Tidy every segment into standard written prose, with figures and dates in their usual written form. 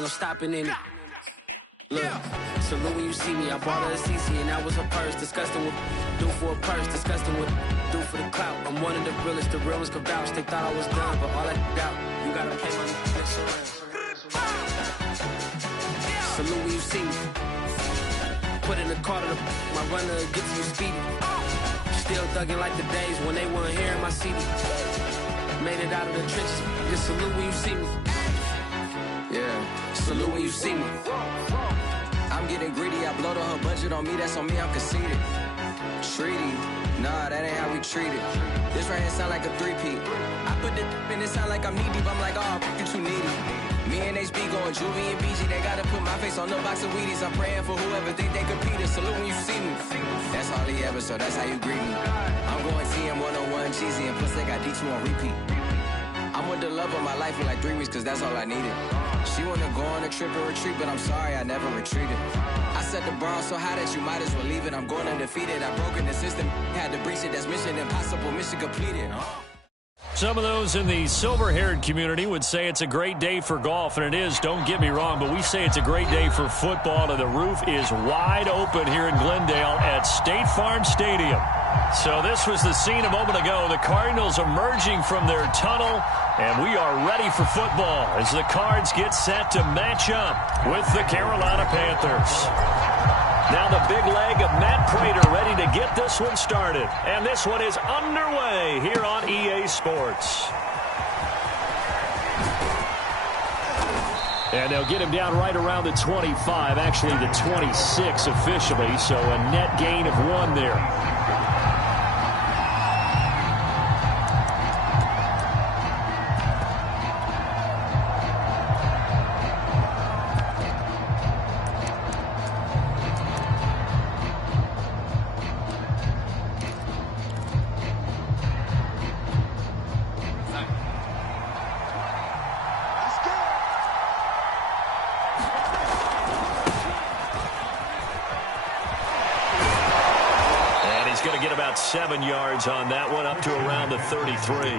ain't no stopping in it. Look, salute when you see me. I bought her a CC and that was her purse. Disgusting what do for a purse. Disgusting what do for the clout. I'm one of the realest. The real ones could vouch. They thought I was done, but all that out. You gotta pay my next around. Salute when you see me. Put in the car to my runner gets you speedy. Still thugging like the days when they weren't here in my CD. Made it out of the trenches. Just salute when you see me. Yeah, salute when you see me. I'm getting greedy, I blow to her budget on me, that's on me, I'm conceited. Treaty, nah, that ain't how we treat it. This right here sound like a three-peat. I put the in it sound like I'm knee-deep, I'm like, oh, you too needy. Me and HB going Juvie and BG, they gotta put my face on the box of Wheaties. I'm praying for whoever think they compete. Salute when you see me. That's hardly ever, so that's how you greet me. I'm going TM 101 cheesy, and plus they got D2 on repeat. I'm with the love of my life for like 3 weeks, cause that's all I needed. She wanna go on a trip and retreat, but I'm sorry, I never retreated. I set the bar so high that you might as well leave it. I'm going undefeated, I broken the system, had to breach it, that's mission impossible, mission completed. Some of those in the silver-haired community would say it's a great day for golf, and it is, don't get me wrong, but we say it's a great day for football, and the roof is wide open here in Glendale at State Farm Stadium. So this was the scene a moment ago, the Cardinals emerging from their tunnel, and we are ready for football as the Cards get set to match up with the Carolina Panthers. Now the big leg of Matt Prater ready to get this one started. And this one is underway here on EA Sports. And they'll get him down right around the 25, actually the 26 officially, so a net gain of 1 there. Going to get about 7 yards on that one, up to around the 33.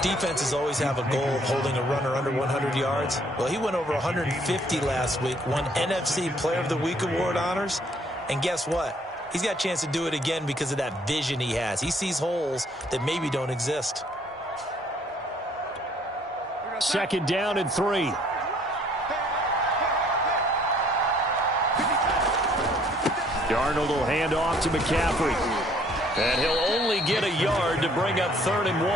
Defenses always have a goal of holding a runner under 100 yards. Well, he went over 150 last week, won NFC Player of the Week award honors. And guess what? He's got a chance to do it again because of that vision he has. He sees holes that maybe don't exist. 2nd down and 3. Darnold will hand off to McCaffrey. And he'll only get a yard to bring up 3rd and 1.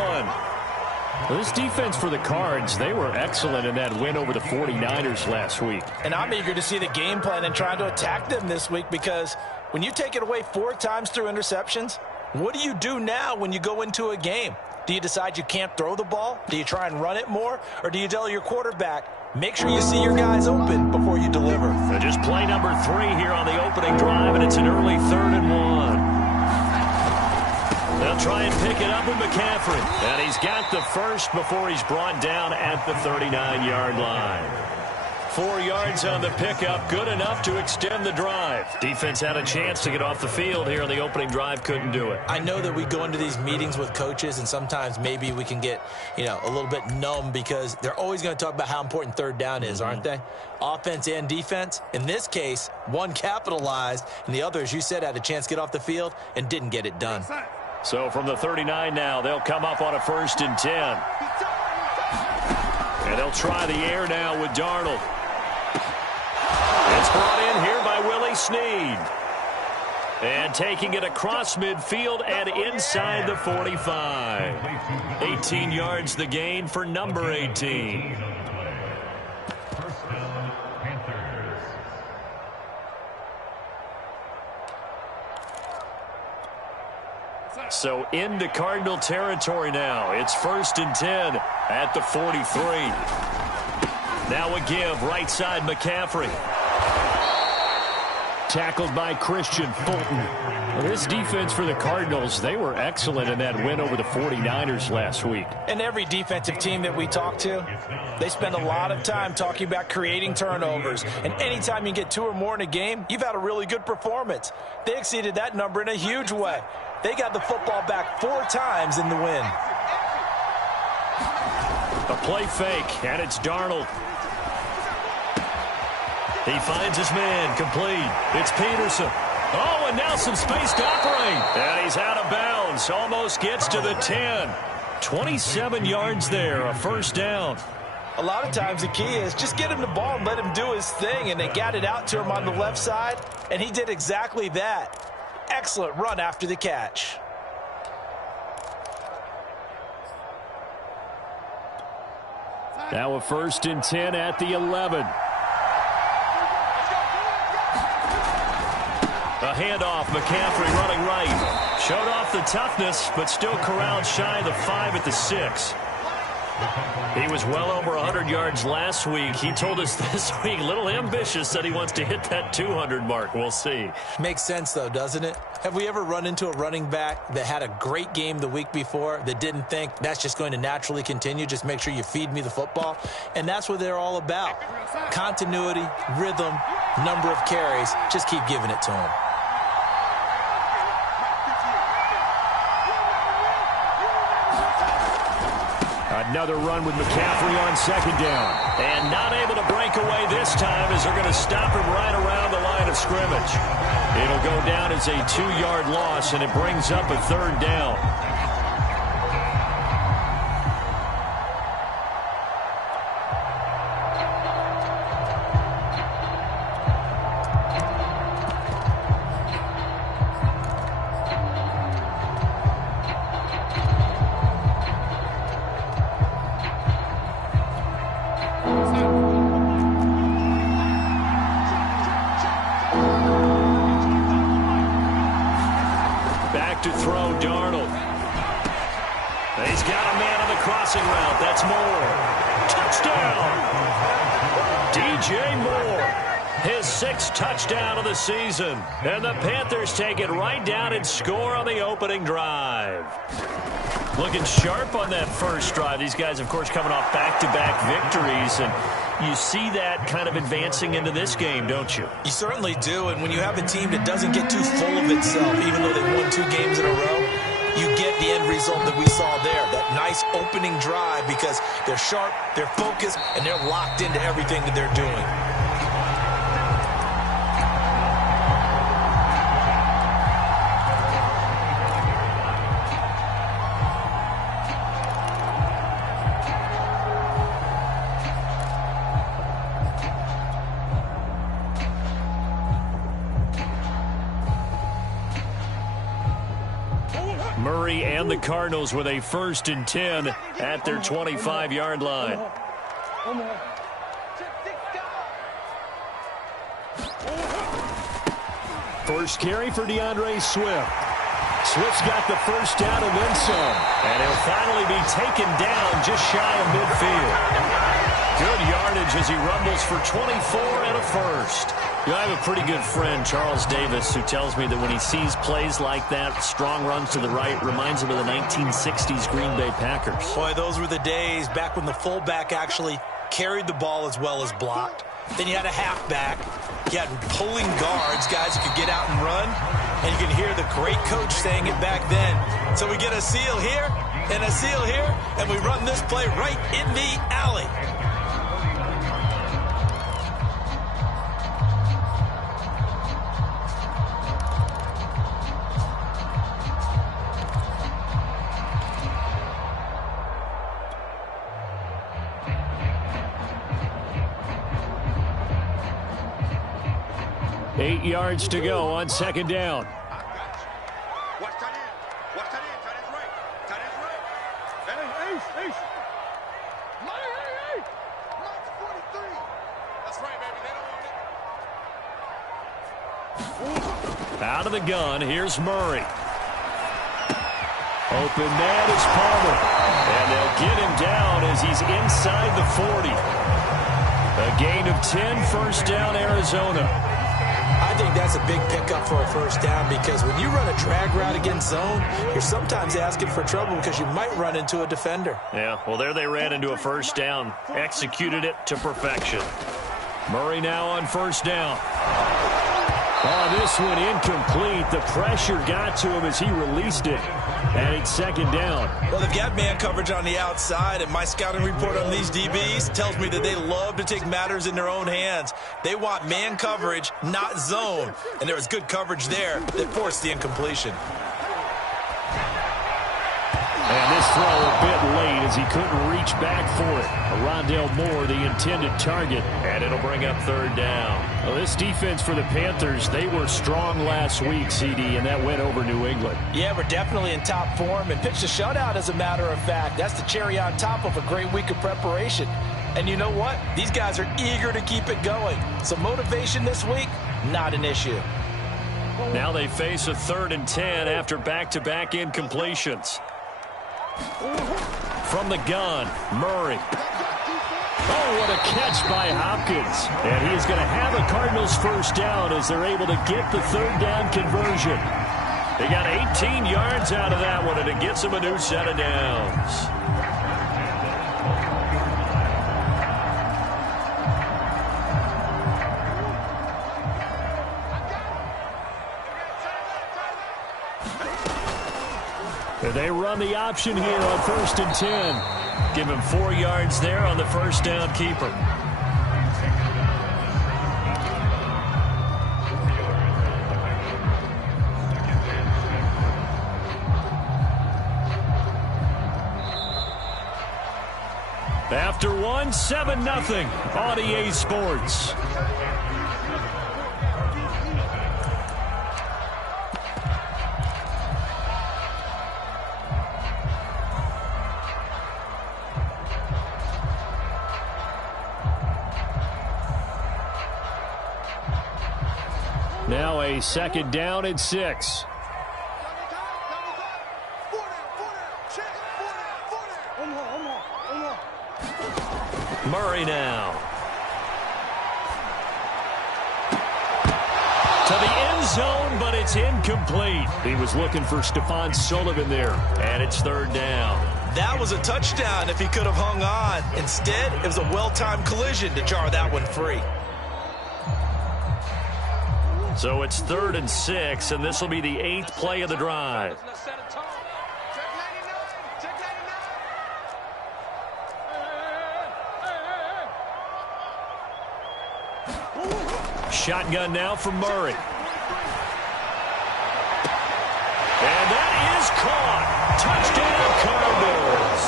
Well, this defense for the Cards, they were excellent in that win over the 49ers last week. And I'm eager to see the game plan and trying to attack them this week, because when you take it away 4 times through interceptions, what do you do now when you go into a game? Do you decide you can't throw the ball? Do you try and run it more? Or do you tell your quarterback, make sure you see your guys open before you deliver? So just play number 3 here on the opening drive, and it's an early 3rd and 1. They'll try and pick it up with McCaffrey. And he's got the first before he's brought down at the 39-yard line. 4 yards on the pickup, good enough to extend the drive. Defense had a chance to get off the field here on the opening drive, couldn't do it. I know that we go into these meetings with coaches, and sometimes maybe we can get, a little bit numb because they're always going to talk about how important 3rd down is, aren't they? Offense and defense. In this case, one capitalized, and the other, as you said, had a chance to get off the field and didn't get it done. So from the 39 now, they'll come up on a 1st and 10. And they'll try the air now with Darnold. It's brought in here by Willie Snead. And taking it across midfield and inside the 45. 18 yards the gain for number 18. So into Cardinal territory now. It's 1st and 10 at the 43. Now a give right side McCaffrey. Tackled by Christian Fulton. Well, this defense for the Cardinals, they were excellent in that win over the 49ers last week. And every defensive team that we talk to, they spend a lot of time talking about creating turnovers. And anytime you get 2 or more in a game, you've had a really good performance. They exceeded that number in a huge way. They got the football back 4 times in the win. A play fake, and it's Darnold. He finds his man, complete. It's Peterson. Oh, and now some space to operate. And he's out of bounds. Almost gets to the 10. 27 yards there, a first down. A lot of times the key is just get him the ball and let him do his thing, and they got it out to him on the left side, and he did exactly that. Excellent run after the catch. Now a 1st and 10 at the 11. A handoff, McCaffrey running right. Showed off the toughness, but still corralled shy of the 5 at the 6. He was well over 100 yards last week. He told us this week, a little ambitious, that he wants to hit that 200 mark. We'll see. Makes sense, though, doesn't it? Have we ever run into a running back that had a great game the week before that didn't think that's just going to naturally continue? Just make sure you feed me the football. And that's what they're all about. Continuity, rhythm, number of carries. Just keep giving it to him. Another run with McCaffrey on 2nd down. And not able to break away this time as they're going to stop him right around the line of scrimmage. It'll go down as a 2-yard loss, and it brings up a 3rd down. To throw, Darnold. He's got a man on the crossing route. That's Moore. Touchdown! DJ Moore. His 6th touchdown of the season. And the Panthers take it right down and score on the opening drive. Looking sharp on that first drive. These guys, of course, coming off back-to-back victories. And you see that kind of advancing into this game, don't you? You certainly do, and when you have a team that doesn't get too full of itself, even though they won 2 games in a row, you get the end result that we saw there, that nice opening drive, because they're sharp, they're focused, and they're locked into everything that they're doing. Murray and the Cardinals with a 1st and 10 at their 25-yard line. First carry for DeAndre Swift. Swift's got the first down and then some. And he'll finally be taken down just shy of midfield. Good yardage as he rumbles for 24 and a first. You know, I have a pretty good friend, Charles Davis, who tells me that when he sees plays like that, strong runs to the right, reminds him of the 1960s Green Bay Packers. Boy, those were the days back when the fullback actually carried the ball as well as blocked. Then you had a halfback. You had pulling guards, guys who could get out and run. And you can hear the great coach saying it back then. So we get a seal here and a seal here, and we run this play right in the alley. Eight yards to go on 2nd down. Watch tight end. Watch tight end. Tight end's right. Tight end's right. Tight end's ace. Hey. Mark 43. That's right, baby. They don't want it. Out of the gun, here's Murray. Open man is Palmer. And they'll get him down as he's inside the 40. A gain of 10, first down, Arizona. I think that's a big pickup for a first down, because when you run a drag route against zone, you're sometimes asking for trouble because you might run into a defender. Yeah, well, there they ran into a first down. Executed it to perfection. Murray now on first down. Oh, this one incomplete. The pressure got to him as he released it. And it's second down. Well, they've got man coverage on the outside, and my scouting report on these DBs tells me that they love to take matters in their own hands. They want man coverage, not zone. And there was good coverage there that forced the incompletion. And this throw a bit late as he couldn't reach back for it. Rondale Moore, the intended target, and it'll bring up third down. Well, this defense for the Panthers, they were strong last week, CD, and that went over New England. Yeah, we're definitely in top form and pitched a shutout, as a matter of fact. That's the cherry on top of a great week of preparation. And you know what? These guys are eager to keep it going. So motivation this week, not an issue. Now they face a 3rd and 10 after back-to-back incompletions. From the gun, Murray. Oh, what a catch by Hopkins. And he is going to have a Cardinals first down as they're able to get the 3rd down conversion. They got 18 yards out of that one, and it gets them a new set of downs. They run the option here on 1st and 10. Give him 4 yards there on the first down keeper. After one, 7-0 on EA Sports. Now a 2nd down and 6. Murray now. To the end zone, but it's incomplete. He was looking for Stephon Sullivan there, and it's 3rd down. That was a touchdown if he could have hung on. Instead, it was a well-timed collision to jar that one free. So it's 3rd and 6, and this will be the 8th play of the drive. Shotgun now from Murray. And that is caught. Touchdown, Cardinals.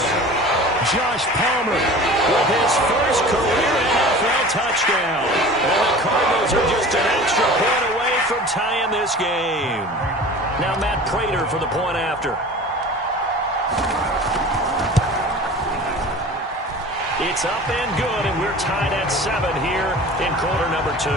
Josh Palmer with his first career NFL touchdown. And the Cardinals are just an extra point away from tying this game. Now Matt Prater for the point after. It's up and good, and we're tied at 7 here in quarter number 2.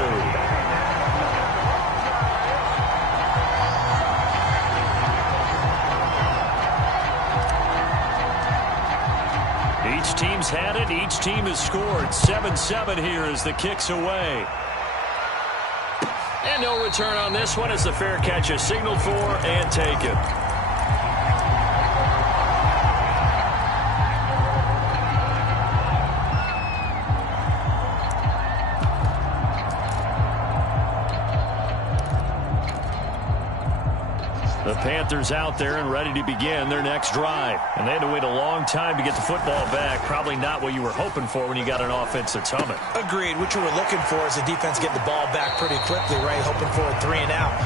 Each team's had it. Each team has scored. 7-7 here as the kick's away. And no return on this one as the fair catch is signaled for and taken. The Panthers out there and ready to begin their next drive. And they had to wait a long time to get the football back. Probably not what you were hoping for when you got an offense that's humming. Agreed. What you were looking for is the defense getting the ball back pretty quickly, right? Hoping for a 3 and out.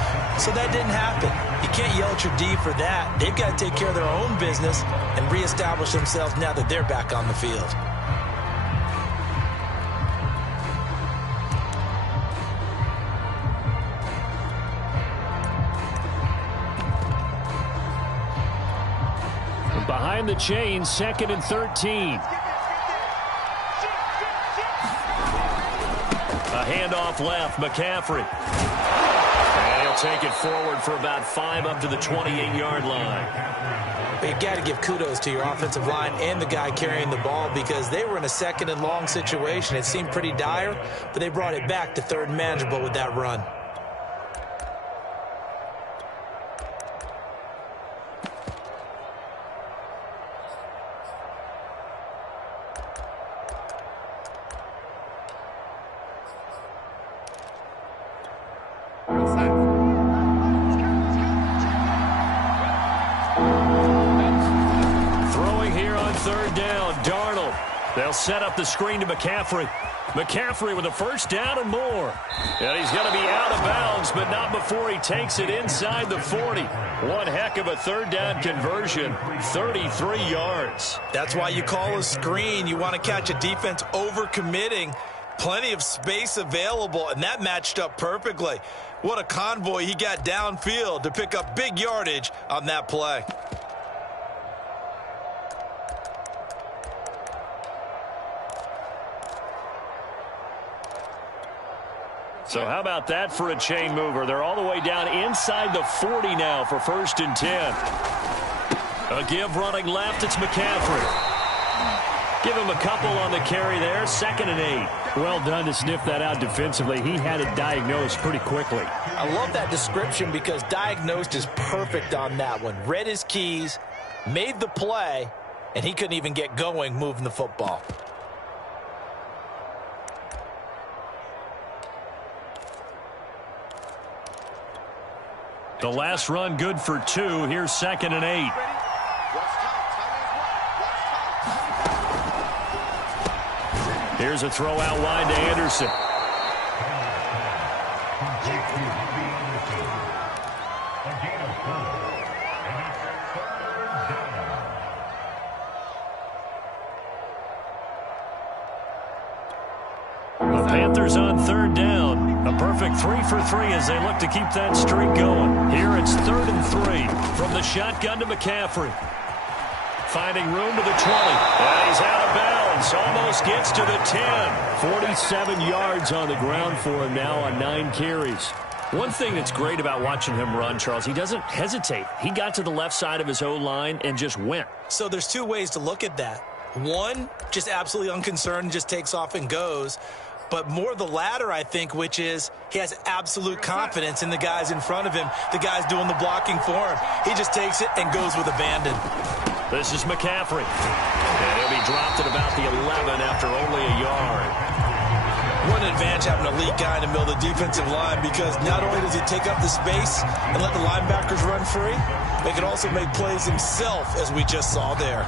So that didn't happen. You can't yell at your D for that. They've got to take care of their own business and reestablish themselves now that they're back on the field. Behind the chain, 2nd and 13. A handoff left, McCaffrey. And he'll take it forward for about 5 up to the 28-yard line. You've got to give kudos to your offensive line and the guy carrying the ball because they were in a 2nd and long situation. It seemed pretty dire, but they brought it back to 3rd and manageable with that run. Throwing here on third down, Darnold. They'll set up the screen to McCaffrey. McCaffrey with a first down and more. And he's going to be out of bounds, but not before he takes it inside the 40. One heck of a third down conversion, 33 yards. That's why you call a screen. You want to catch a defense overcommitting. Plenty of space available, and that matched up perfectly. What a convoy he got downfield to pick up big yardage on that play. So how about that for a chain mover? They're all the way down inside the 40 now for 1st and 10. A give running left, it's McCaffrey. Give him a couple on the carry there, 2nd and 8. Well done to sniff that out defensively. He had it diagnosed pretty quickly. I love that description because diagnosed is perfect on that one. Read his keys, made the play, and he couldn't even get going moving the football. The last run good for 2. Here's 2nd and 8. Here's a throw out wide to Anderson. The Panthers on third down. A perfect 3 for 3 as they look to keep that streak going. Here it's 3rd and 3 from the shotgun to McCaffrey. Finding room to the 20. And he's out of bounds. Almost gets to the 10. 47 yards on the ground for him now on 9 carries. One thing that's great about watching him run, Charles, he doesn't hesitate. He got to the left side of his O-line and just went. So there's 2 ways to look at that. One, just absolutely unconcerned, just takes off and goes. But more the latter, I think, which is he has absolute confidence in the guys in front of him, the guys doing the blocking for him. He just takes it and goes with abandon. This is McCaffrey. And he'll be dropped at about the 11 after only a yard. What an advantage having an elite guy in the middle of the defensive line, because not only does he take up the space and let the linebackers run free, but he can also make plays himself, as we just saw there.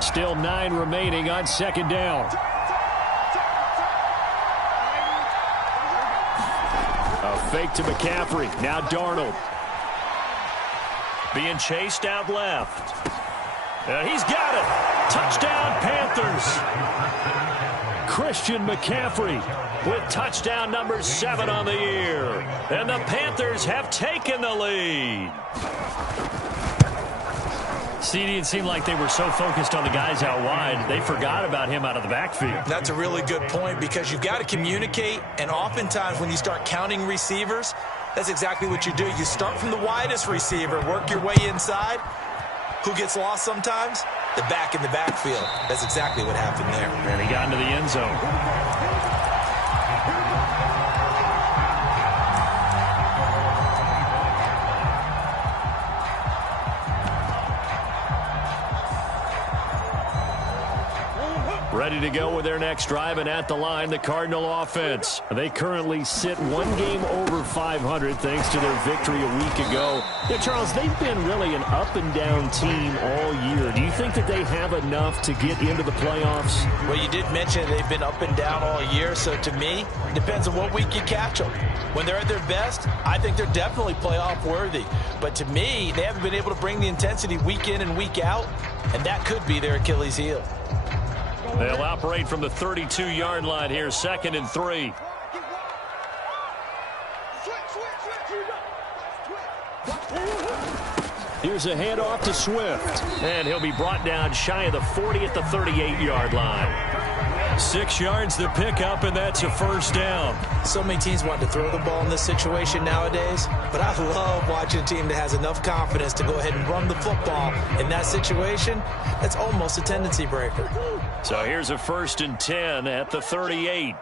Still 9 remaining on 2nd down. A fake to McCaffrey. Now Darnold. Being chased out left. And he's got it. Touchdown, Panthers. Christian McCaffrey with touchdown number 7 on the year. And the Panthers have taken the lead. CD, it seemed like they were so focused on the guys out wide, they forgot about him out of the backfield. That's a really good point, because you've got to communicate, and oftentimes when you start counting receivers, that's exactly what you do. You start from the widest receiver, work your way inside. Who gets lost sometimes? The back in the backfield. That's exactly what happened there. And he got into the end zone. Ready to go with their next drive, and at the line, the Cardinal offense. They currently sit 1 game over 500 thanks to their victory a week ago. Yeah, Charles, they've been really an up-and-down team all year. Do you think that they have enough to get into the playoffs? Well, you did mention they've been up and down all year, so to me, it depends on what week you catch them. When they're at their best, I think they're definitely playoff worthy. But to me, they haven't been able to bring the intensity week in and week out, and that could be their Achilles heel. They'll operate from the 32-yard line here, 2nd and 3. Here's a handoff to Swift. And he'll be brought down shy of the 40 at the 38-yard line. 6 yards the pickup, and that's a first down. So many teams want to throw the ball in this situation nowadays, but I love watching a team that has enough confidence to go ahead and run the football in that situation. That's almost a tendency breaker. So here's a 1st and 10 at the 38.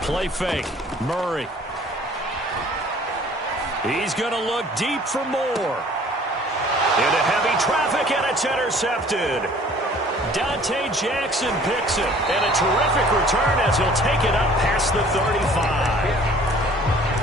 Play fake. Murray. He's going to look deep for more. Into heavy traffic, and it's intercepted. Dante Jackson picks it. And a terrific return as he'll take it up past the 35.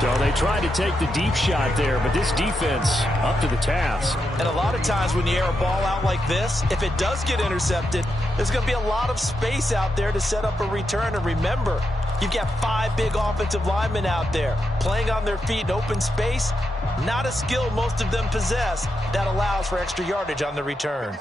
So they tried to take the deep shot there, but this defense up to the task. And a lot of times when you air a ball out like this, if it does get intercepted, there's going to be a lot of space out there to set up a return. And remember, you've got 5 big offensive linemen out there playing on their feet in open space. Not a skill most of them possess that allows for extra yardage on the return.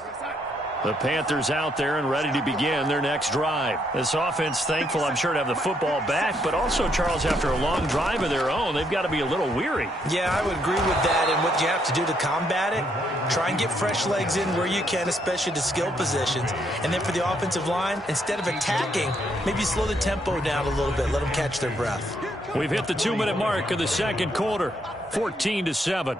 The Panthers out there and ready to begin their next drive. This offense thankful, I'm sure, to have the football back, but also, Charles, after a long drive of their own, they've got to be a little weary. Yeah, I would agree with that, and what you have to do to combat it, try and get fresh legs in where you can, especially to skill positions. And then for the offensive line, instead of attacking, maybe slow the tempo down a little bit, let them catch their breath. We've hit the 2-minute mark of the second quarter, 14-7.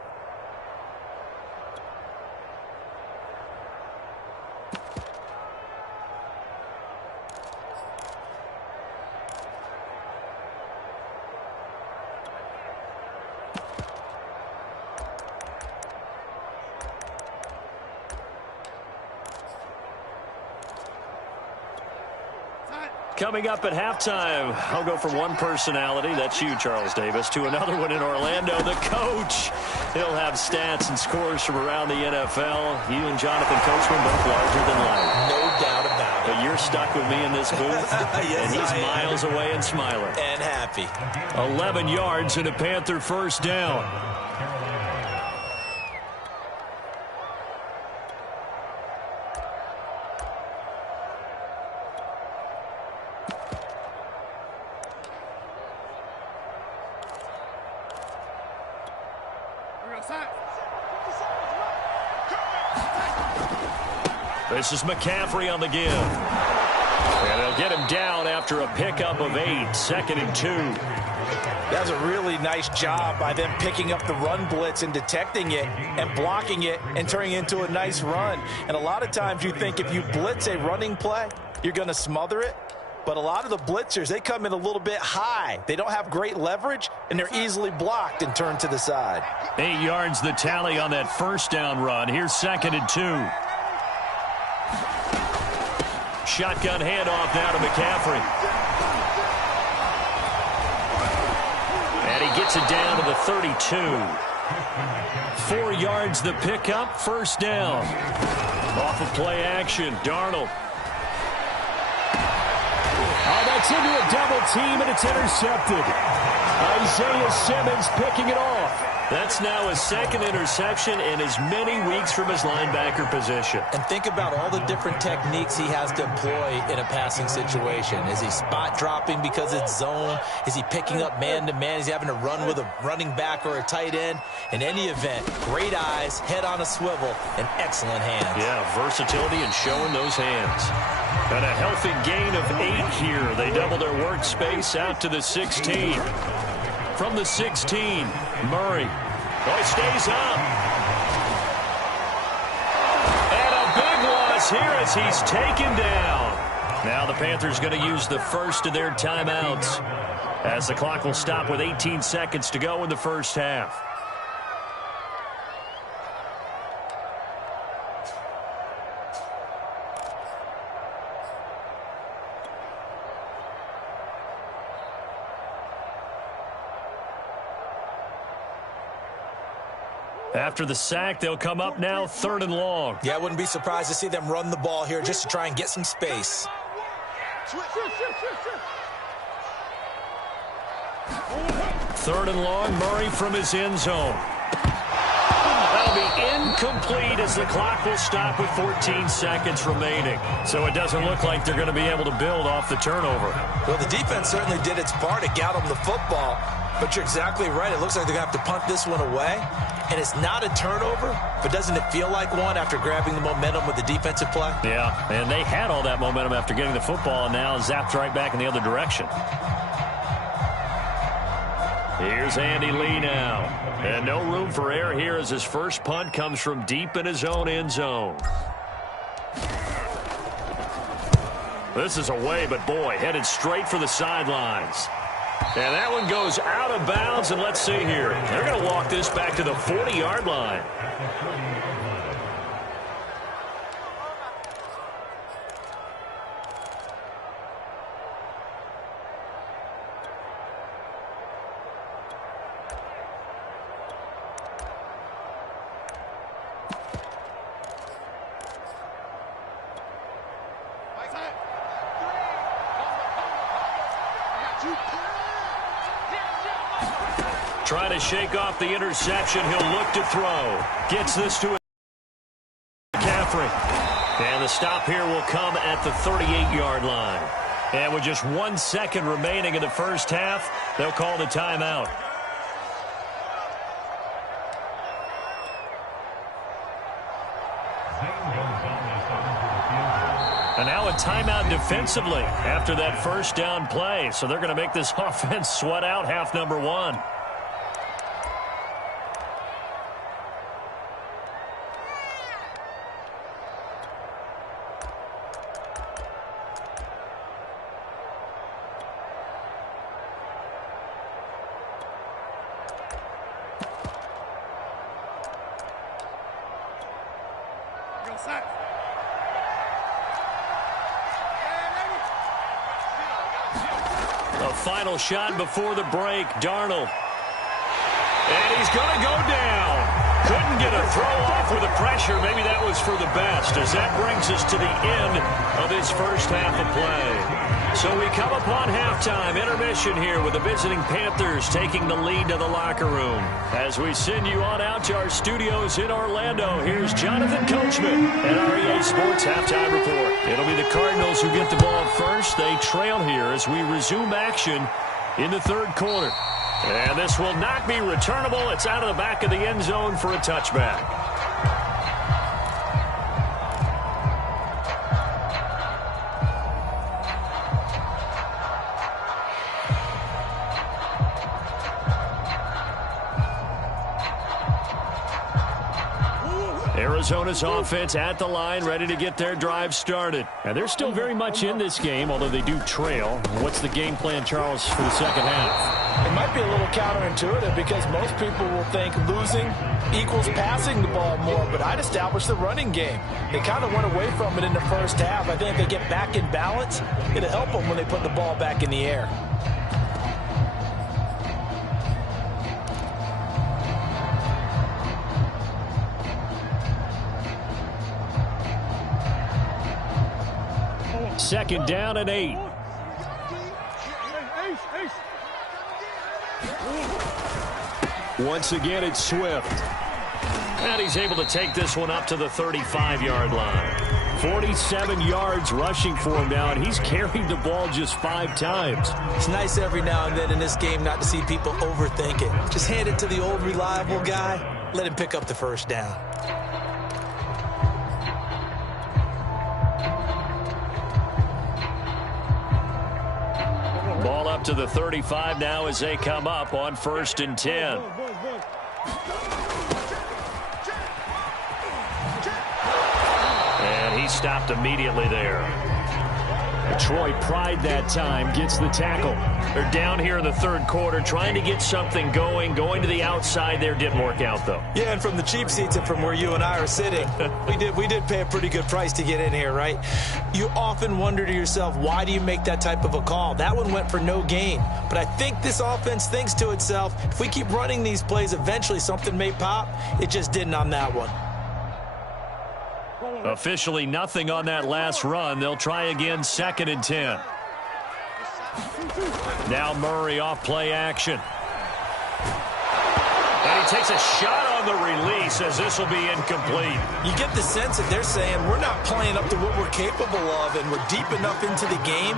Coming up at halftime, I'll go from one personality, that's you, Charles Davis, to another one in Orlando, the coach. He'll have stats and scores from around the NFL. You and Jonathan Coachman both larger than life. No doubt about it. But you're stuck with me in this booth, yes, and he's miles away and smiling. And happy. 11 yards and a Panther first down. This is McCaffrey on the give. And they'll get him down after a pickup of 8, 2nd and 2. That was a really nice job by them picking up the run blitz and detecting it and blocking it and turning it into a nice run. And a lot of times you think if you blitz a running play, you're going to smother it. But a lot of the blitzers, they come in a little bit high. They don't have great leverage, and they're easily blocked and turned to the side. 8 yards the tally on that first down run. Here's 2nd and 2. Shotgun handoff now to McCaffrey. And he gets it down to the 32. 4 yards the pickup, first down. Off of play action, Darnold. Oh, that's into a double team, and it's intercepted. Isaiah Simmons picking it off. That's now his 2nd interception in as many weeks from his linebacker position. And think about all the different techniques he has to employ in a passing situation. Is he spot dropping because it's zone? Is he picking up man-to-man? Is he having to run with a running back or a tight end? In any event, great eyes, head on a swivel, and excellent hands. Yeah, versatility and showing those hands. And a healthy gain of 8 here. They double their workspace out to the 16. From the 16, Murray. Oh, he stays up. And a big loss here as he's taken down. Now the Panthers going to use the first of their timeouts as the clock will stop with 18 seconds to go in the first half. After the sack, they'll come up now 3rd and long. Yeah, I wouldn't be surprised to see them run the ball here just to try and get some space. 3rd and long, Murray from his end zone. That'll be incomplete as the clock will stop with 14 seconds remaining. So it doesn't look like they're going to be able to build off the turnover. Well, the defense certainly did its part to get them the football. But you're exactly right. It looks like they're going to have to punt this one away. And it's not a turnover, but doesn't it feel like one after grabbing the momentum with the defensive play? Yeah, and they had all that momentum after getting the football, and now zapped right back in the other direction. Here's Andy Lee now. And no room for error here as his first punt comes from deep in his own end zone. This is away, but boy, headed straight for the sidelines. And that one goes out of bounds, and let's see here. They're going to walk this back to the 40-yard line. Trying to shake off the interception. He'll look to throw. Gets this to McCaffrey. And the stop here will come at the 38-yard line. And with just 1 second remaining in the first half, they'll call the timeout. And now a timeout defensively after that first down play. So they're going to make this offense sweat out half number one. A final shot before the break, Darnold. And he's going to go down. Couldn't get a throw off with the pressure. Maybe that was for the best, as that brings us to the end of this first half of play. So we come upon halftime, intermission here with the visiting Panthers taking the lead to the locker room. As we send you on out to our studios in Orlando, here's Jonathan Coachman at REA Sports Halftime Report. It'll be the Cardinals who get the ball first. They trail here as we resume action in the third quarter. And this will not be returnable. It's out of the back of the end zone for a touchback. Arizona's offense at the line, ready to get their drive started. And they're still very much in this game, although they do trail. What's the game plan, Charles, for the second half? It might be a little counterintuitive because most people will think losing equals passing the ball more, but I'd establish the running game. They kind of went away from it in the first half. I think if they get back in balance, it'll help them when they put the ball back in the air. Second down and 8. Once again, it's Swift. And he's able to take this one up to the 35-yard line. 47 yards rushing for him now, and he's carried the ball just 5 times. It's nice every now and then in this game not to see people overthink it. Just hand it to the old reliable guy. Let him pick up the first down. Ball up to the 35 now as they come up on 1st and 10. And he stopped immediately there. Detroit Pride that time gets the tackle. They're down here in the third quarter trying to get something going to the outside there. Didn't work out, though. Yeah, and from the cheap seats and from where you and I are sitting, we did pay a pretty good price to get in here, right? You often wonder to yourself, why do you make that type of a call? That one went for no gain. But I think this offense thinks to itself, if we keep running these plays, eventually something may pop. It just didn't on that one. Officially nothing on that last run. They'll try again, 2nd and 10. Now Murray off play action. And he takes a shot on the release as this will be incomplete. You get the sense that they're saying we're not playing up to what we're capable of, and we're deep enough into the game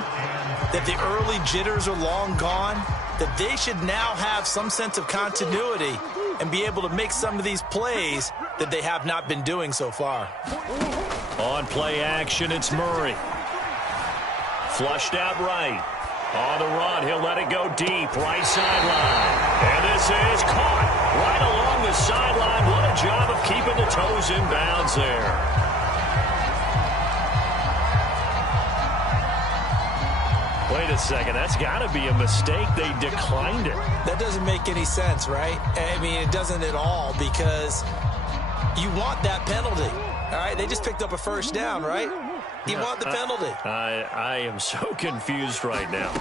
that the early jitters are long gone, that they should now have some sense of continuity and be able to make some of these plays that they have not been doing so far. On play action, it's Murray. Flushed out right. On the run, he'll let it go deep, right sideline. And this is caught right along the sideline. What a job of keeping the toes in bounds there. Wait a second, that's got to be a mistake. They declined it. That doesn't make any sense, right? I mean, it doesn't at all, because you want that penalty. All right, they just picked up a first down, right? You want the penalty. I am so confused right now.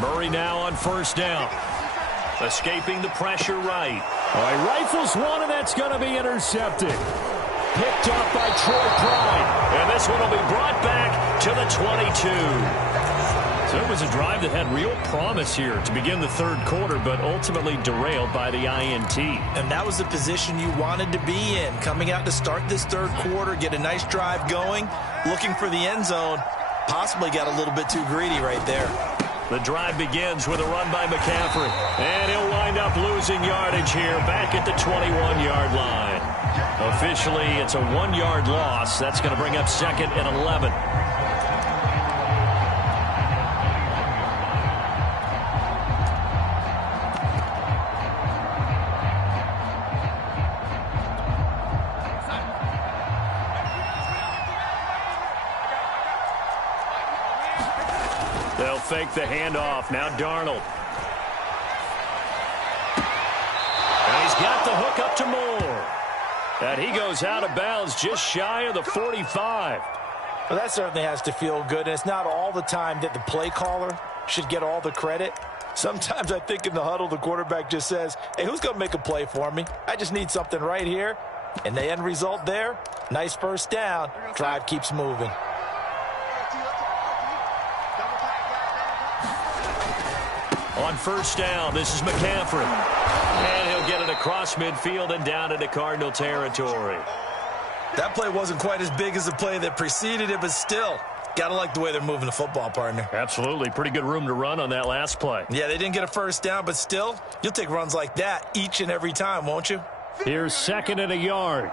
Murray now on 1st down. Escaping the pressure right. All right, rifles one, and that's going to be intercepted. Picked up by Troy Pride. And this one will be brought back to the 22. So it was a drive that had real promise here to begin the third quarter, but ultimately derailed by the INT. And that was the position you wanted to be in. Coming out to start this third quarter, get a nice drive going, looking for the end zone. Possibly got a little bit too greedy right there. The drive begins with a run by McCaffrey. And he'll wind up losing yardage here back at the 21-yard line. Officially, it's a 1-yard loss. That's going to bring up 2nd and 11. They'll fake the handoff. Now Darnold. And he's got the hook up to Moore. And he goes out of bounds just shy of the 45. Well, that certainly has to feel good. And it's not all the time that the play caller should get all the credit. Sometimes I think in the huddle, the quarterback just says, hey, who's going to make a play for me? I just need something right here. And the end result there, nice first down. Drive keeps moving. On first down, this is McCaffrey. And he'll get it across midfield and down into Cardinal territory. That play wasn't quite as big as the play that preceded it, but still, got to like the way they're moving the football, partner. Absolutely. Pretty good room to run on that last play. Yeah, they didn't get a first down, but still, you'll take runs like that each and every time, won't you? Here's 2nd and a yard.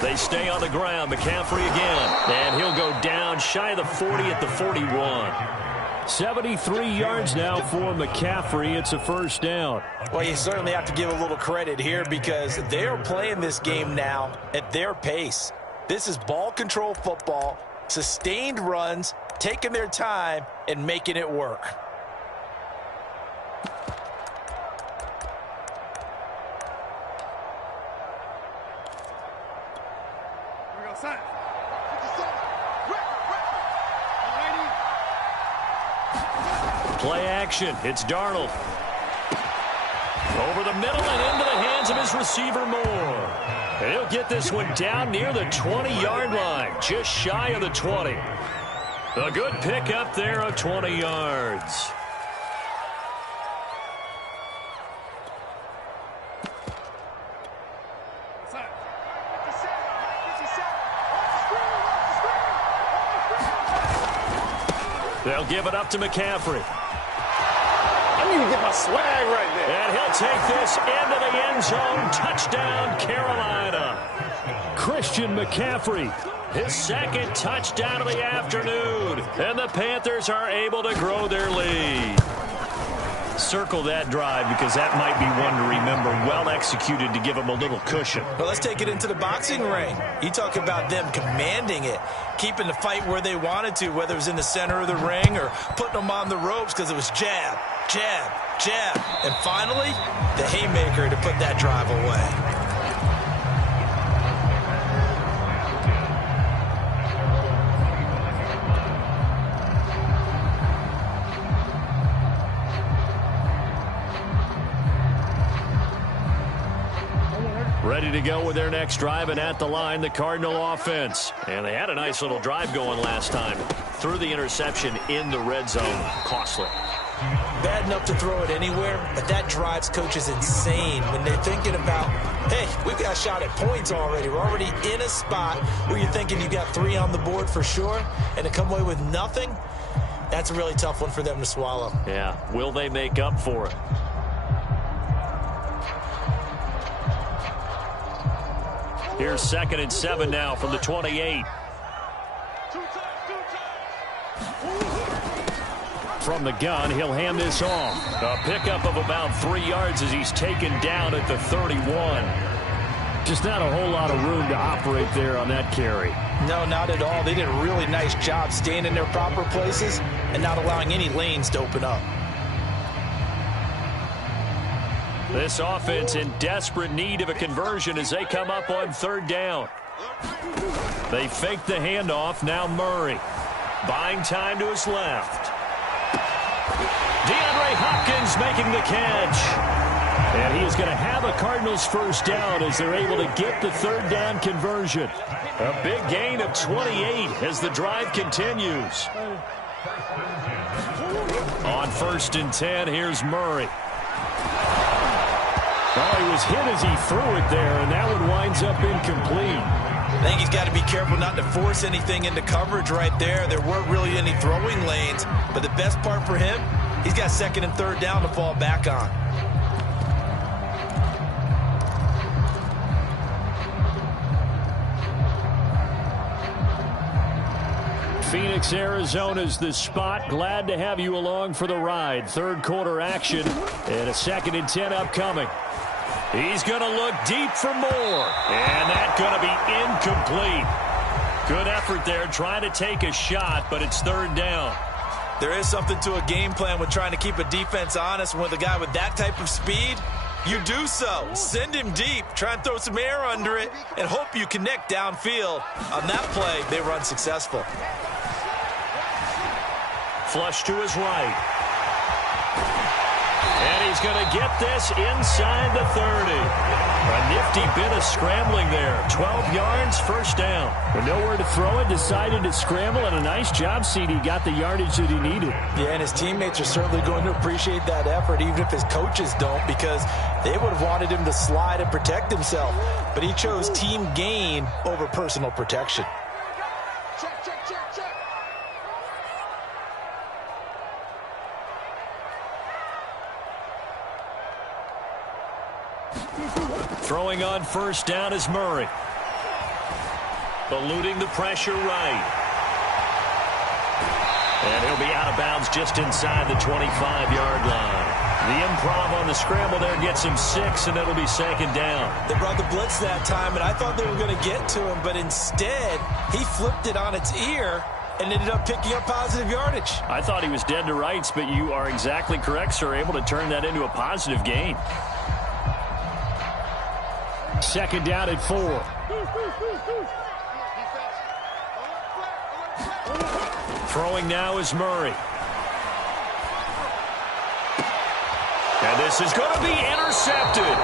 They stay on the ground. McCaffrey again. And he'll go down shy of the 40 at the 41. 73 yards now for McCaffrey. It's a first down. Well, you certainly have to give a little credit here because they're playing this game now at their pace. This is ball control football, sustained runs, taking their time, and making it work. Play action. It's Darnold. Over the middle and into the hands of his receiver, Moore. And he'll get this one down near the 20-yard line, just shy of the 20. A good pick up there of 20 yards. They'll give it up to McCaffrey. I need to get my swag right there. And he'll take this into the end zone. Touchdown, Carolina. Christian McCaffrey, his 2nd touchdown of the afternoon. And the Panthers are able to grow their lead. Circle that drive because that might be one to remember. Well executed to give them a little cushion. Well, let's take it into the boxing ring. You talk about them commanding it, keeping the fight where they wanted to, whether it was in the center of the ring or putting them on the ropes because it was jab, jab, jab. And finally, the haymaker to put that drive away. Ready to go with their next drive, and at the line, the Cardinal offense. And they had a nice little drive going last time. Threw the interception in the red zone. Costly. Bad enough to throw it anywhere, but that drives coaches insane when they're thinking about, hey, we've got a shot at points already. We're already in a spot where you're thinking you got 3 on the board for sure, and to come away with nothing, that's a really tough one for them to swallow. Yeah, will they make up for it? Here's 2nd and 7 now from the 28. From the gun, he'll hand this off. A pickup of about 3 yards as he's taken down at the 31. Just not a whole lot of room to operate there on that carry. No, not at all. They did a really nice job staying in their proper places and not allowing any lanes to open up. This offense in desperate need of a conversion as they come up on 3rd down. They fake the handoff. Now Murray. Buying time to his left. DeAndre Hopkins making the catch. And he is going to have a Cardinals first down as they're able to get the third down conversion. A big gain of 28 as the drive continues. On 1st and 10, here's Murray. Oh, he was hit as he threw it there, and that one winds up incomplete. I think he's got to be careful not to force anything into coverage right there. There weren't really any throwing lanes, but the best part for him, he's got 2nd and 3rd down to fall back on. Phoenix, Arizona's the spot. Glad to have you along for the ride. 3rd quarter action and a 2nd and 10 upcoming. He's going to look deep for more. And that's going to be incomplete. Good effort there trying to take a shot, but it's 3rd down. There is something to a game plan with trying to keep a defense honest. With a guy with that type of speed, you do so. Send him deep. Try and throw some air under it and hope you connect downfield. On that play, they were unsuccessful. Flush to his right. And he's going to get this inside the 30. A nifty bit of scrambling there. 12 yards, first down. With nowhere to throw it, decided to scramble, and a nice job, CD. Got the yardage that he needed. Yeah, and his teammates are certainly going to appreciate that effort, even if his coaches don't, because they would have wanted him to slide and protect himself. But he chose team gain over personal protection. Check, check, check, check. Throwing on 1st down is Murray. Eluding the pressure right. And he'll be out of bounds just inside the 25-yard line. The improv on the scramble there gets him 6, and it'll be 2nd down. They brought the blitz that time, and I thought they were going to get to him, but instead, he flipped it on its ear and ended up picking up positive yardage. I thought he was dead to rights, but you are exactly correct, sir. Able to turn that into a positive gain. 2nd down at 4. Throwing now is Murray. And this is going to be intercepted.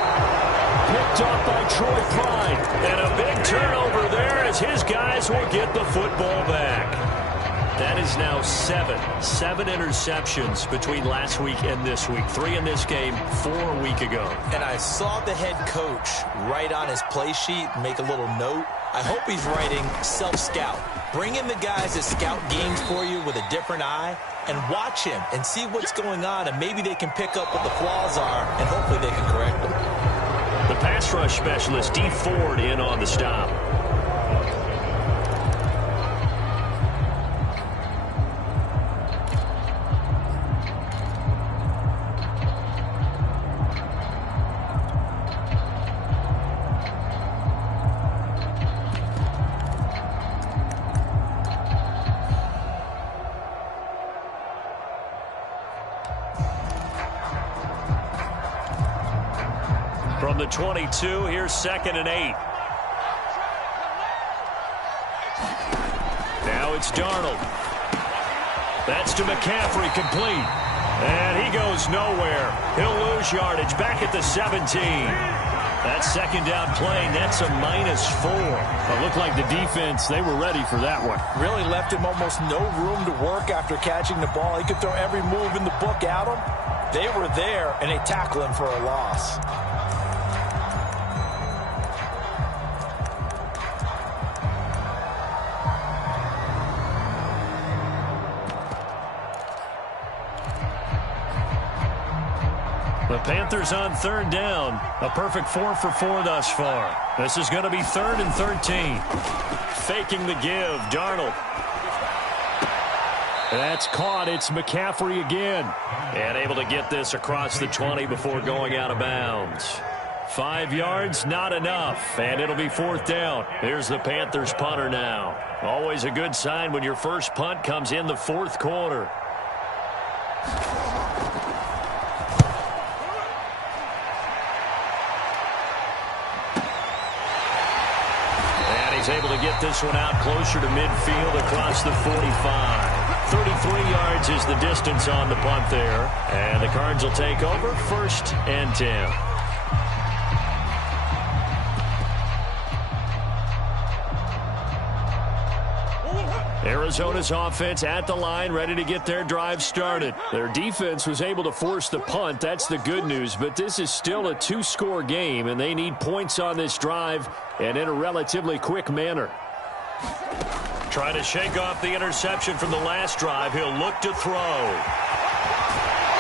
Picked up by Troy Pride. And a big turnover there as his guys will get the football back. That is now 7 interceptions between last week and this week. 3 in this game, 4 a week ago. And I saw the head coach write on his play sheet, make a little note. I hope he's writing self-scout. Bring in the guys that scout games for you with a different eye and watch him and see what's going on, and maybe they can pick up what the flaws are, and hopefully they can correct them. The pass rush specialist, D. Ford, in on the stop. From the 22, here's 2nd and 8. Now it's Darnold. That's to McCaffrey, complete. And he goes nowhere. He'll lose yardage back at the 17. That 2nd down play, that's a -4. It looked like the defense, they were ready for that one. Really left him almost no room to work after catching the ball. He could throw every move in the book at him. They were there, and they tackle him for a loss. The Panthers on 3rd down. A perfect 4 for 4 thus far. This is going to be 3rd and 13. Faking the give, Darnold. That's caught. It's McCaffrey again. And able to get this across the 20 before going out of bounds. 5 yards, not enough. And it'll be 4th down. Here's the Panthers punter now. Always a good sign when your first punt comes in the 4th quarter. Able to get this one out closer to midfield across the 45. 33 yards is the distance on the punt there. And the Cards will take over 1st and 10. Arizona's offense at the line, ready to get their drive started. Their defense was able to force the punt. That's the good news, but this is still a two-score game, and they need points on this drive and in a relatively quick manner. Trying to shake off the interception from the last drive. He'll look to throw.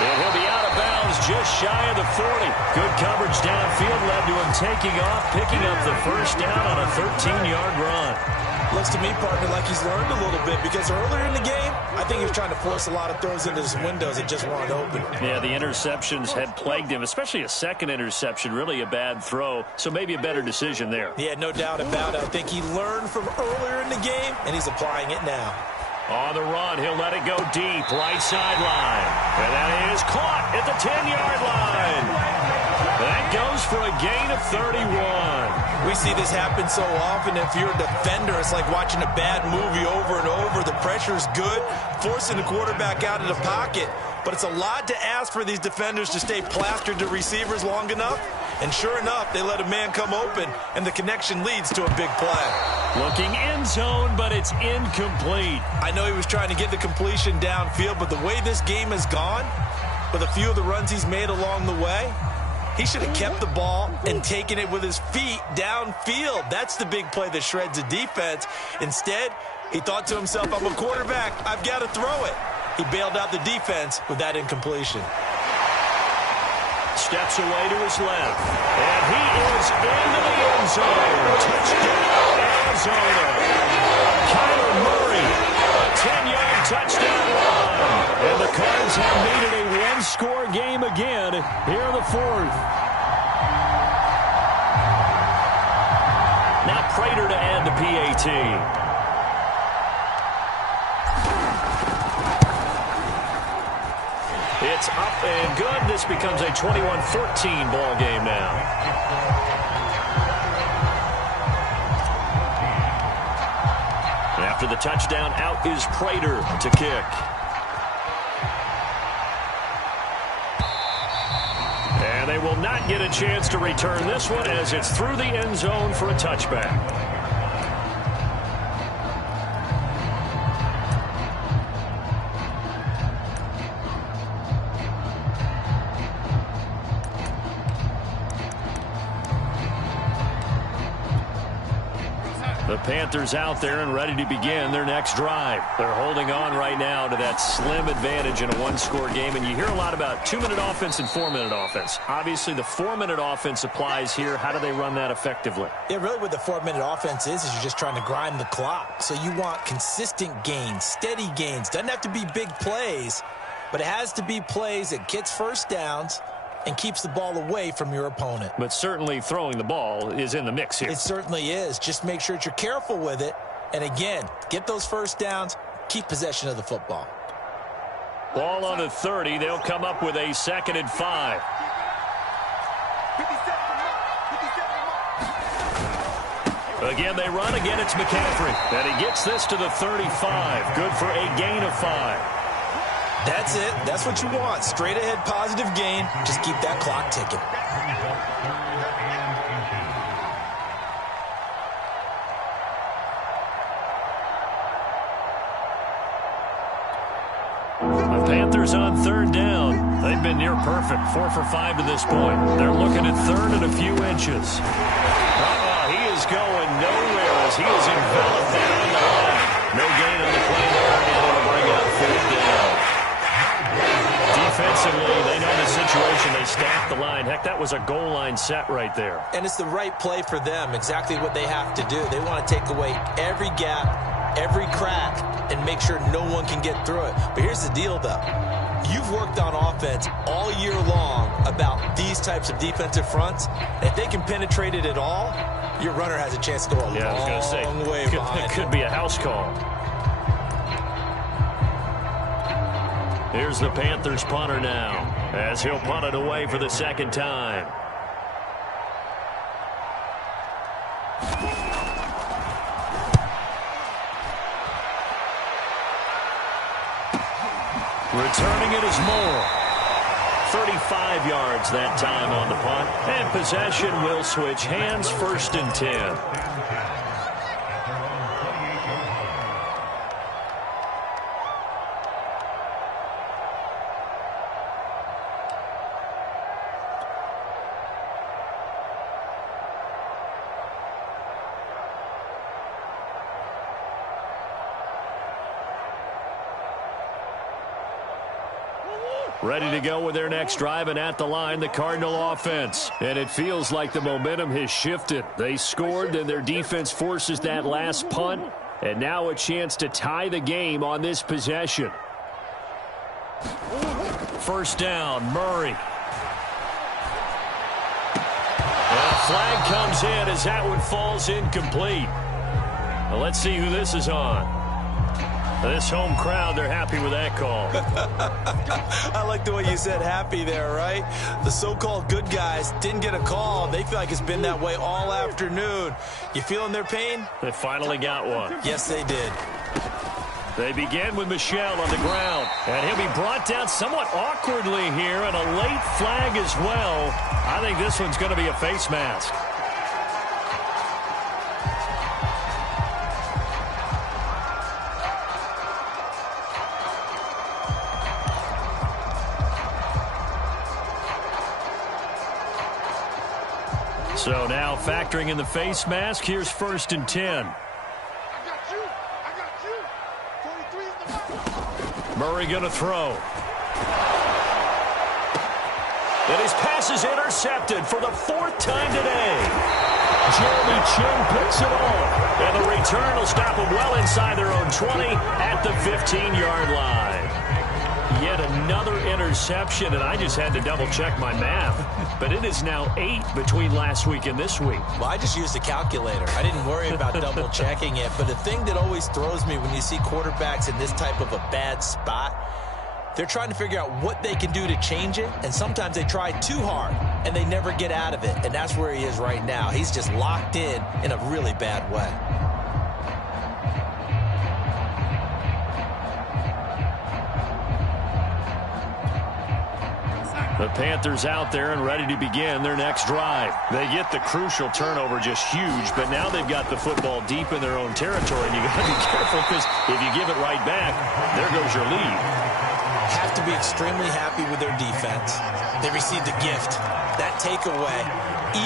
And he'll be out of bounds just shy of the 40. Good coverage downfield led to him taking off, picking up the first down on a 13-yard run. Looks to me, partner, like he's learned a little bit, because earlier in the game, I think he was trying to force a lot of throws into his windows that just weren't open. Yeah, the interceptions had plagued him, especially a second interception, really a bad throw, so maybe a better decision there. Yeah, no doubt about it. I think he learned from earlier in the game, and he's applying it now. On the run, he'll let it go deep, right sideline. And that is caught at the 10-yard line. That goes for a gain of 31. We see this happen so often. If you're a defender, it's like watching a bad movie over and over. The pressure's good, forcing the quarterback out of the pocket. But it's a lot to ask for these defenders to stay plastered to receivers long enough. And sure enough, they let a man come open, and the connection leads to a big play. Looking end zone, but it's incomplete. I know he was trying to get the completion downfield, but the way this game has gone, with a few of the runs he's made along the way, he should have kept the ball and taken it with his feet downfield. That's the big play that shreds the defense. Instead, he thought to himself, I'm a quarterback, I've got to throw it. He bailed out the defense with that incompletion. Steps away to his left. And he is into the end zone. Touchdown, Arizona. Kyler Murray, a 10-yard touchdown run. And the Cards have made it a one-score game again here in the fourth. Now Prater to add the PAT. It's up and good. This becomes a 21-14 ball game now. After the touchdown, out is Prater to kick. And they will not get a chance to return this one as it's through the end zone for a touchback. The Panthers out there and ready to begin their next drive. They're holding on right now to that slim advantage in a one-score game, and you hear a lot about 2-minute offense and 4-minute offense. Obviously, the 4-minute offense applies here. How do they run that effectively? Yeah, really what the 4-minute offense is you're just trying to grind the clock. So you want consistent gains, steady gains. Doesn't have to be big plays, but it has to be plays that gets first downs and keeps the ball away from your opponent. But certainly throwing the ball is in the mix here. It certainly is. Just make sure that you're careful with it. And again, get those first downs, keep possession of the football. Ball on the 30. They'll come up with a 2nd and 5. Again, they run. Again, it's McCaffrey. And he gets this to the 35. Good for a gain of 5. That's it. That's what you want. Straight ahead positive gain. Just keep that clock ticking. The Panthers on 3rd down. They've been near perfect. 4 for 5 to this point. They're looking at 3rd and a few inches. He is going nowhere as he is enveloped down the line. No gain on the play there, and it'll bring up 4th down. Defensively, they know the situation. They stack the line. Heck, that was a goal line set right there. And it's the right play for them, exactly what they have to do. They want to take away every gap, every crack, and make sure no one can get through it. But here's the deal, though. You've worked on offense all year long about these types of defensive fronts. If they can penetrate it at all, your runner has a chance to go a long way behind. It could be a house call. Here's the Panthers punter now, as he'll punt it away for the 2nd time. Returning it is Moore. 35 yards that time on the punt. And possession will switch hands, 1st and 10. ready to go with their next drive, and at the line, the Cardinal offense. And it feels like the momentum has shifted. They scored, then their defense forces that last punt, and now a chance to tie the game on this possession. First down, Murray. And a flag comes in as that one falls incomplete. Now let's see who this is on. This home crowd, they're happy with that call. I like the way you said happy there, right? The so-called good guys didn't get a call. They feel like it's been that way all afternoon. You feeling their pain? They finally got one. Yes, they did. They begin with Michel on the ground. And he'll be brought down somewhat awkwardly here, and a late flag as well. I think this one's going to be a face mask. So now factoring in the face mask, here's 1st and 10. Murray going to throw. And his pass is intercepted for the 4th time today. Jeremy Chin picks it off. And the return will stop them well inside their own 20 at the 15-yard line. Yet another interception, and I just had to double-check my math. But it is now 8 between last week and this week. Well, I just used a calculator. I didn't worry about double-checking it. But the thing that always throws me when you see quarterbacks in this type of a bad spot, they're trying to figure out what they can do to change it, and sometimes they try too hard, and they never get out of it. And that's where he is right now. He's just locked in a really bad way. The Panthers out there and ready to begin their next drive. They get the crucial turnover, just huge, but now they've got the football deep in their own territory, and you got to be careful because if you give it right back, there goes your lead. Have to be extremely happy with their defense. They received a gift. That takeaway,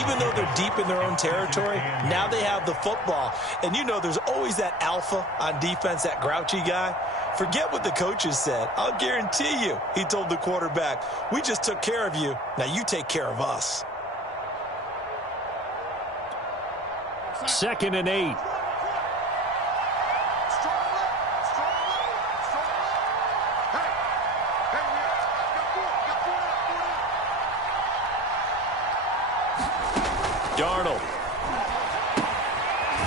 even though they're deep in their own territory, now they have the football. And you know there's always that alpha on defense, that grouchy guy. Forget what the coaches said. I'll guarantee you, he told the quarterback, we just took care of you. Now you take care of us. 2nd and 8. Darnold.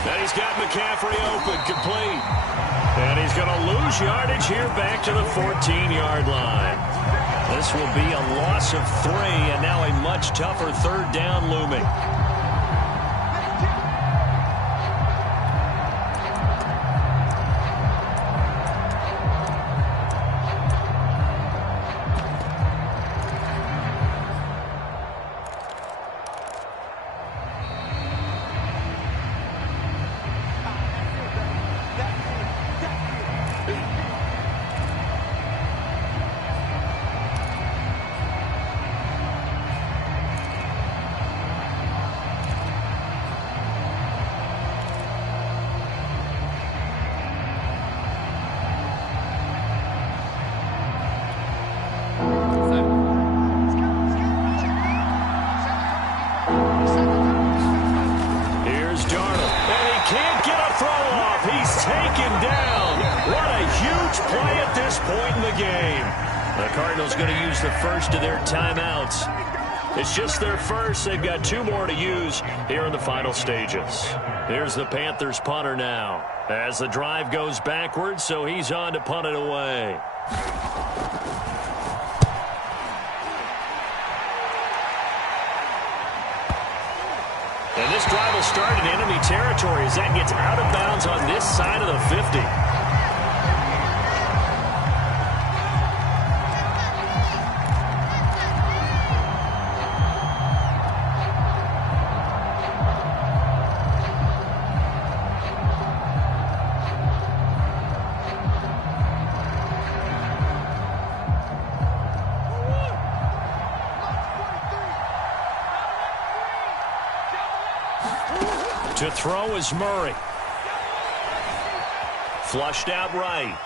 And he's got McCaffrey open, complete. And he's going to lose yardage here back to the 14-yard line. This will be a loss of 3, and now a much tougher 3rd down looming. It's just their first. They've got 2 more to use here in the final stages. Here's the Panthers punter now as the drive goes backwards, so he's on to punt it away. And this drive will start in enemy territory as that gets out of bounds on this side of the 50. To throw is Murray. Flushed out right.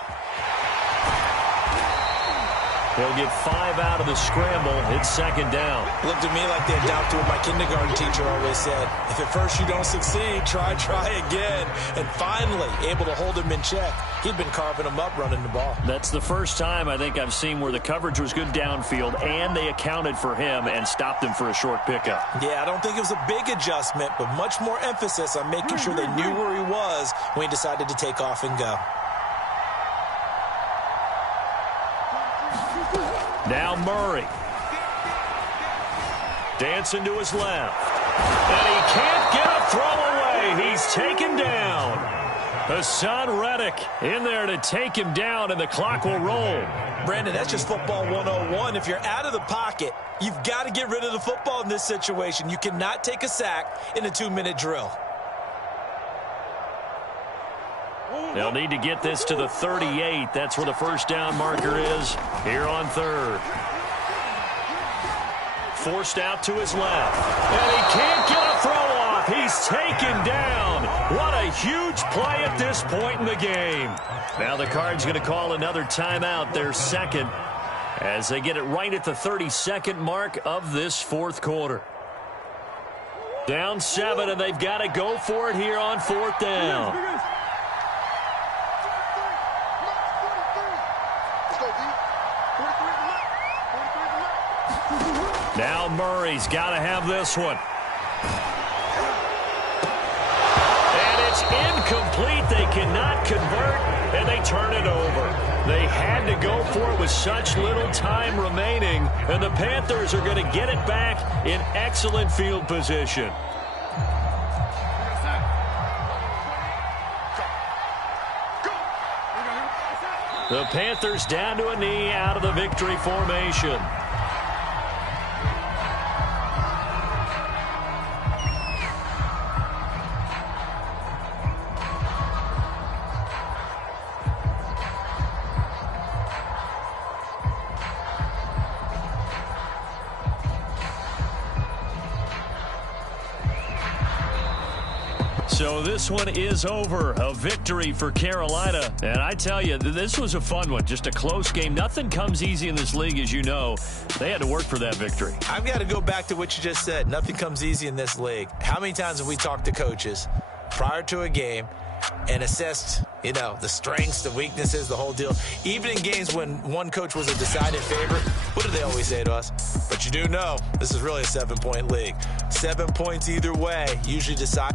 He'll get 5 out of the scramble. It's second down. Looked to me like they adopted what my kindergarten teacher always said. If at first you don't succeed, try again. And finally, able to hold him in check. He'd been carving him up running the ball. That's the first time I think I've seen where the coverage was good downfield, and they accounted for him and stopped him for a short pickup. Yeah, I don't think it was a big adjustment, but much more emphasis on making sure they knew where he was when he decided to take off and go. Now Murray. Dancing to his left. And he can't get a throw away. He's taken down. Hassan Reddick in there to take him down, and the clock will roll. Brandon, that's just football 101. If you're out of the pocket, you've got to get rid of the football in this situation. You cannot take a sack in a 2-minute drill. They'll need to get this to the 38. That's where the first down marker is here on third. Forced out to his left. And he can't get a throw off. He's taken down. What a huge play at this point in the game. Now the Cards going to call another timeout, their second, as they get it right at the 32nd mark of this fourth quarter. Down 7, and they've got to go for it here on fourth down. Now Murray's got to have this one. And it's incomplete. They cannot convert, and they turn it over. They had to go for it with such little time remaining, and the Panthers are going to get it back in excellent field position. The Panthers down to a knee out of the victory formation. So this one is over. A victory for Carolina. And I tell you, this was a fun one. Just a close game. Nothing comes easy in this league, as you know. They had to work for that victory. I've got to go back to what you just said. Nothing comes easy in this league. How many times have we talked to coaches prior to a game and assessed, the strengths, the weaknesses, the whole deal? Even in games when one coach was a decided favorite, what do they always say to us? But you do know this is really a 7-point league. 7 points either way usually decide.